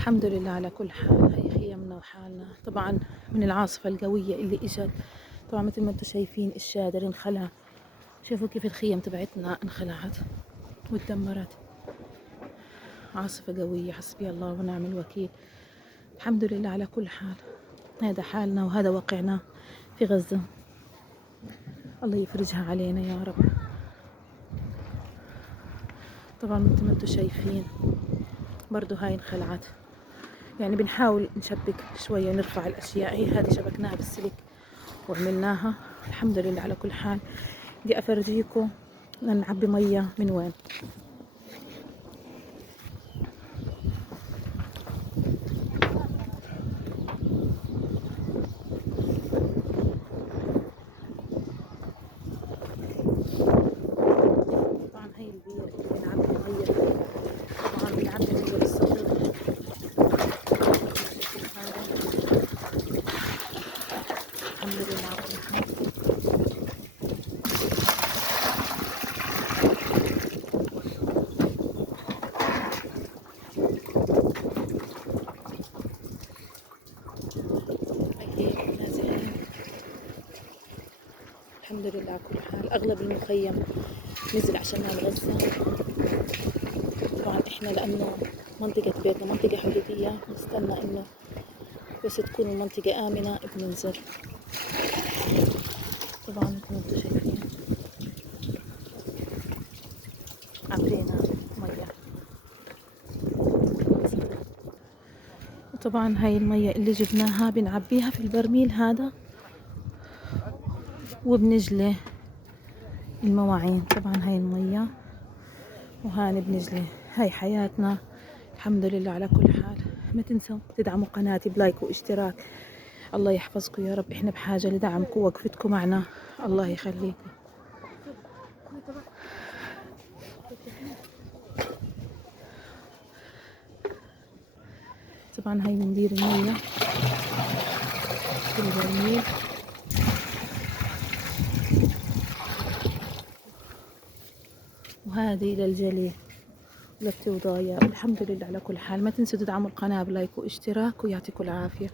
الحمد لله على كل حال. هي خيمنا وحالنا طبعا من العاصفة القوية اللي اجت. طبعا مثل ما انتم شايفين الشادر انخلع. شوفوا كيف الخيم تبعتنا انخلعت واتدمرت. عاصفة قوية، حسبي الله ونعم الوكيل. الحمد لله على كل حال. هذا حالنا وهذا واقعنا في غزة. الله يفرجها علينا يا رب. طبعا مثل ما انتم شايفين برضو هاي انخلعت. يعني بنحاول نشبك شوية ونرفع الأشياء. هي هذه شبكناها بالسلك وعملناها. الحمد لله على كل حال. بدي أفرجيكم نعبي مية من وين. طبعا هي البير اللي بنعبي مية. طبعا بنعبي من بير الصدر. الحمد لله على كل حال. هي نازلين. الحمد لله على كل حال. أغلب المخيم نزل عشان غزة. طبعا إحنا لأنه منطقة بيتنا منطقة حدودية نستنى إنه بس تكون المنطقة آمنة بننزل. طبعا مثل ما انتم شايفين عبينا مية. وطبعا هاي المية اللي جبناها بنعبيها في البرميل هذا وبنجلي المواعين. طبعا هاي المية وهاني بنجلي. هاي حياتنا. الحمد لله على كل حال. ما تنسوا تدعموا قناتي بلايك واشتراك. الله يحفظكم يا رب. احنا بحاجة لدعمكم ووقفتكم معنا. الله يخليكم. طبعا هاي بندير المية في البرميل. وهذه للجلي لفتي وضايع. الحمد لله على كل حال. ما تنسوا تدعموا القناة بلايك واشتراك ويعطيكم العافية.